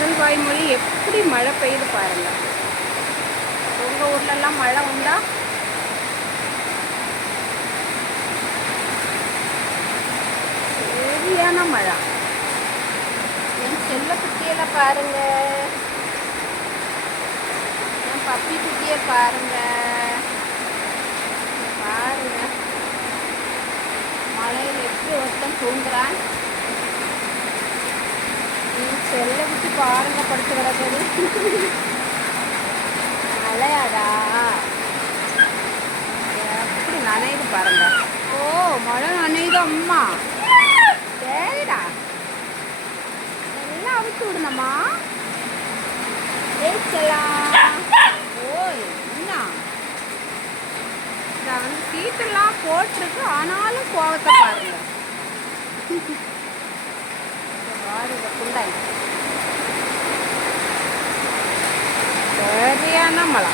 அருள்வாய்மொழி எப்படி மழை பெய்யுது பாருங்க. உங்க ஊர்லெல்லாம் மழை உண்டா? சரியான மழை. என் செல்ல குட்டியில பாருங்க, என் பப்பி குட்டியை பாருங்க. பாருங்க மழையில் எப்படி ஒருத்தன் தூங்குறான். செல்ல குட்டி பாருங்க படுத்து கிடக்குது. மழையாடா எப்படி நனையுது பாருங்க. ஓ மழை நனையுது அம்மா. சரிடா எல்லாம் அவிச்சு விடுனம்மா. ஏச்சலாம். ஓய் என்ன வந்து சீட்டெல்லாம் போட்டிருக்கு, ஆனாலும் கோவத்தை பாருங்க. பாருங்க குண்டாய் சரியான மழை.